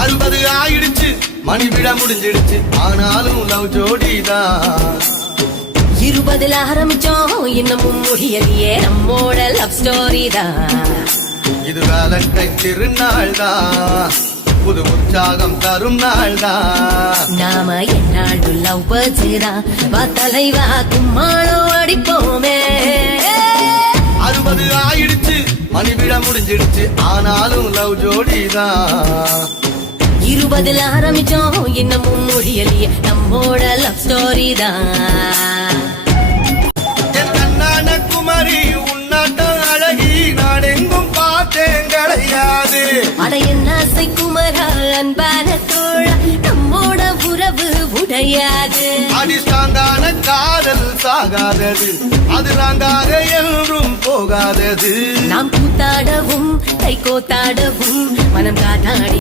60 ஆயிடுச்சு, மணி விட முடிஞ்சிடுச்சு, ஆனாலும் லவ் ஜோடிதான். 20 ஆரம்பிச்சோம், இன்னமும் முடியலையே நம்மோட லவ் ஸ்டோரி தான். இது வேலண்டைன் திருநாள் தான், புது உற்சாகம் தரும் நாள் தான். நாம என்னாலும் லவ் பர்த்டேதான், வா தலைவா கும்மாளம் அடிப்போமே. 60 ஆயிடுச்சு, மணி விட முடிஞ்சிடுச்சு, ஆனாலும் லவ் ஜோடிதான். 20 ஆரம்பிச்சோம், இன்னமும் முடியலையே நம்மோட லவ் ஸ்டோரி தான். என் கண்ணான குமரி உன்னாட்டம் அழகி நான் எங்கும் பார்த்தேன் கிடையாது. அட என்ன ஆசை குமரா அன்பான தோழா, நம்மோட உறவு உடையாது. அடிஸ்டாங்கான காதல் சாகாதது, அது நாங்காக என்றும் போகாதது. நாம் கூத்தாடவும் கை கோத்தாடவும் மனம் காத்தாடி